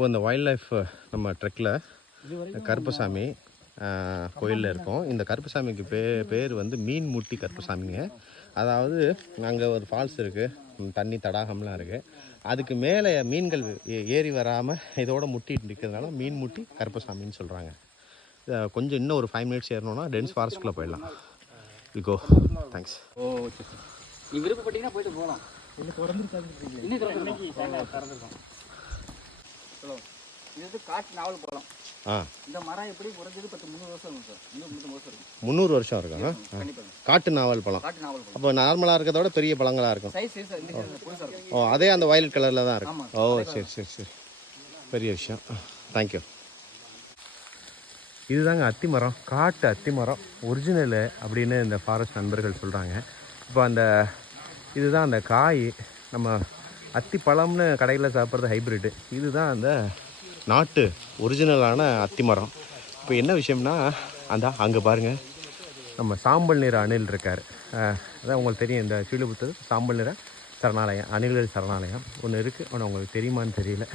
இப்போது இந்த wild life நம்ம ட்ரெக்கில் கருப்பசாமி கோயிலில் இருக்கோம். இந்த கருப்பசாமிக்கு பேர் வந்து மீன்முட்டி கருப்பசாமிங்க. அதாவது அங்கே ஒரு ஃபால்ஸ் இருக்குது, தண்ணி தடாகம்லாம் இருக்குது. அதுக்கு மேலே மீன்கள் ஏறி வராமல் இதோட முட்டிட்டு இருக்கிறதுனால மீன்முட்டி கருப்பசாமின்னு சொல்கிறாங்க. கொஞ்சம் இன்னும் ஒரு 5 மினிட்ஸ் ஏறணும்னா டென்ஸ் ஃபாரஸ்ட்குள்ளே போயிடலாம். Will go. தேங்க்ஸ். ஓ சரி, நீ விருப்பப்பட்டீங்கன்னா போயிட்டு போகலாம். இன்னும் திறந்துருக்கோம். இது வந்து காட்டு நாவல் போகலாம். இந்த மரம் எப்படி குறைஞ்சது 300 வருஷம் இருக்கும் சார். 300 வருஷம் இருக்கும். 300 வருஷம் இருக்கும். காட்டு நாவல் பழம். அப்போ நார்மலாக இருக்கிறத விட பெரிய பழங்களாக இருக்கும். ஓ, அதே அந்த வயலட் கலரில் தான் இருக்கும். ஓ சரி சரி சரி, பெரிய விஷயம். தேங்க்யூ. இதுதாங்க அத்தி மரம், காட்டு அத்தி மரம் ஒரிஜினலு அப்படின்னு இந்த ஃபாரஸ்ட் நண்பர்கள் சொல்கிறாங்க. இப்போ இதுதான் அந்த காய். நம்ம அத்தி பழம்னு கடையில் சாப்பிட்றது ஹைப்ரிட்டு, இதுதான் அந்த நாட்டு ஒரிஜினலான அத்தி மரம். இப்போ என்ன விஷயம்னா அங்கே பாருங்கள், நம்ம சாம்பல் நிற அணில் இருக்கார். அதான் உங்களுக்கு தெரியும், இந்த ஸ்ரீவில்லிபுத்தூர் சாம்பல் நிற சரணாலயம், அணில்கள் சரணாலயம் ஒன்று இருக்குது. ஆனால் உங்களுக்கு தெரியுமான்னு தெரியல.